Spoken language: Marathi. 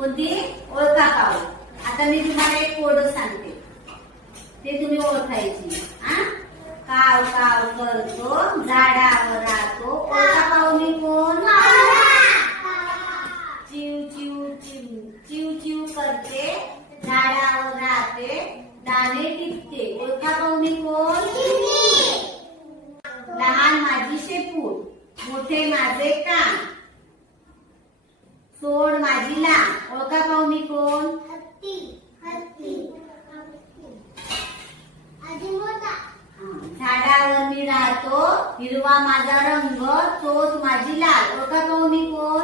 कोणती? ओळखा पाव. आता मी तुम्हाला एक कोड सांगते, ते तुम्ही ओळखायची. काव काव करतो, झाडावर राहतो, ओळखा पाहुणी कोण? चिव चिव चिव चिव करते, झाडावर राहते, दाणे टिपते, ओळखा पाहुणी कोण? लहान माझी शेपूट, मोठे माझे कान, सोड माझी लान, ओळखा पाहुणी कोण? झाडावर मी राहतो, हिरवा माझा रंग, चोच माझी लाल, ओळखा पाहुणी कोण?